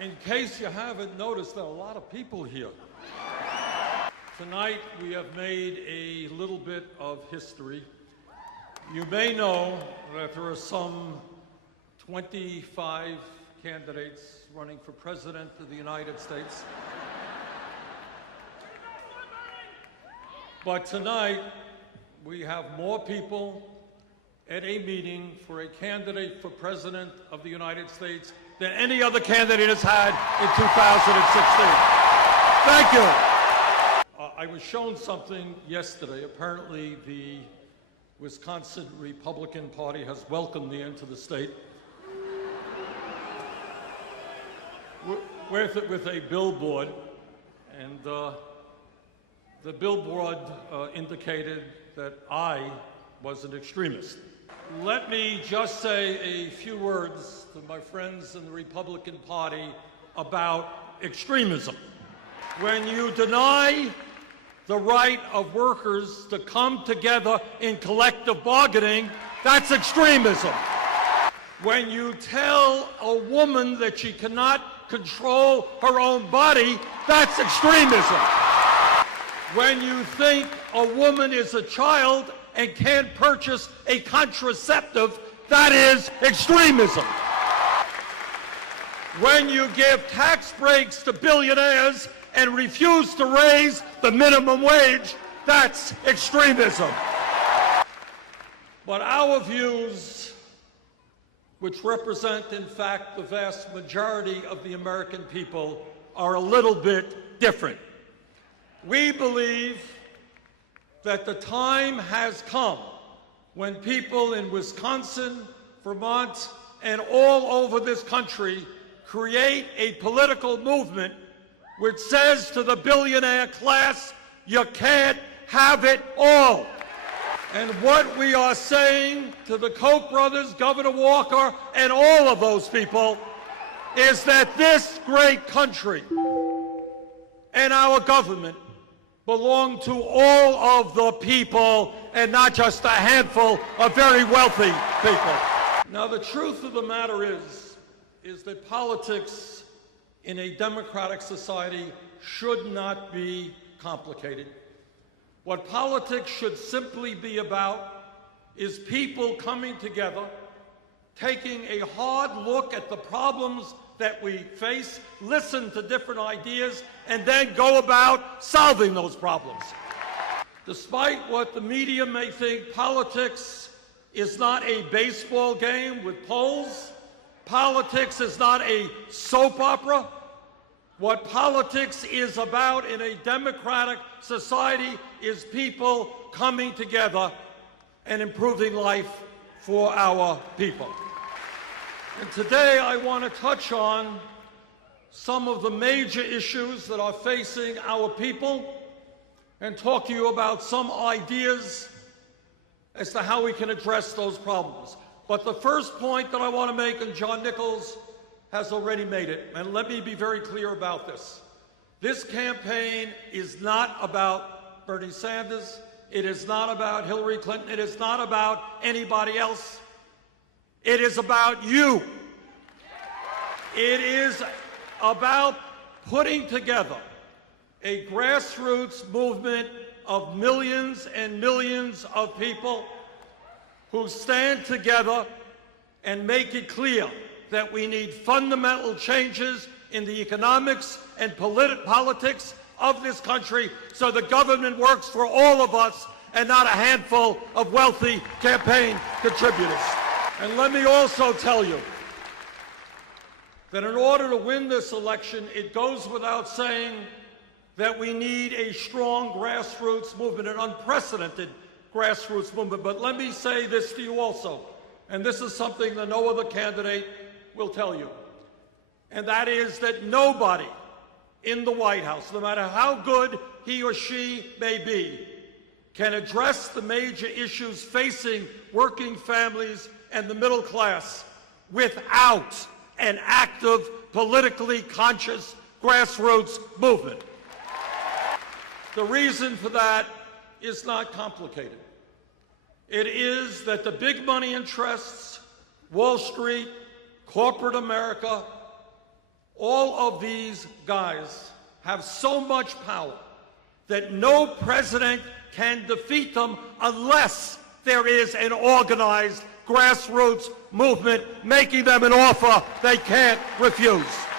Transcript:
In case you haven't noticed, there are a lot of people here. Tonight, we have made a little bit of history. You may know that there are some 25 candidates running for President of the United States. But tonight, we have more people at a meeting for a candidate for President of the United States than any other candidate has had in 2016. Thank you. I was shown something yesterday. Apparently, the Wisconsin Republican Party has welcomed me into the state with a billboard, and the billboard indicated that I was an extremist. Let me just say a few words to my friends in the Republican Party about extremism. When you deny the right of workers to come together in collective bargaining, that's extremism. When you tell a woman that she cannot control her own body, that's extremism. When you think a woman is a child and can't purchase a contraceptive, that is extremism. When you give tax breaks to billionaires and refuse to raise the minimum wage, that's extremism. But our views, which represent, in fact, the vast majority of the American people, are a little bit different. We believe that the time has come when people in Wisconsin, Vermont, and all over this country create a political movement which says to the billionaire class, you can't have it all. And what we are saying to the Koch brothers, Governor Walker, and all of those people is that this great country and our government belong to all of the people and not just a handful of very wealthy people. Now, the truth of the matter is that politics in a democratic society should not be complicated. What politics should simply be about is people coming together, taking a hard look at the problems that we face, listen to different ideas, and then go about solving those problems. Despite what the media may think, politics is not a baseball game with polls. Politics is not a soap opera. What politics is about in a democratic society is people coming together and improving life for our people. And today I want to touch on some of the major issues that are facing our people and talk to you about some ideas as to how we can address those problems. But the first point that I want to make, and John Nichols has already made it, and let me be very clear about this. This campaign is not about Bernie Sanders. It is not about Hillary Clinton. It is not about anybody else. It is about you. It is about putting together a grassroots movement of millions and millions of people who stand together and make it clear that we need fundamental changes in the economics and politics of this country so the government works for all of us and not a handful of wealthy campaign contributors. And let me also tell you that in order to win this election, it goes without saying that we need a strong grassroots movement, an unprecedented grassroots movement. But let me say this to you also, and this is something that no other candidate will tell you, and that is that nobody in the White House, no matter how good he or she may be, can address the major issues facing working families and the middle class without an active, politically conscious grassroots movement. The reason for that is not complicated. It is that the big money interests, Wall Street, corporate America, All of these guys have so much power that no president can defeat them unless there is an organized grassroots movement making them an offer they can't refuse.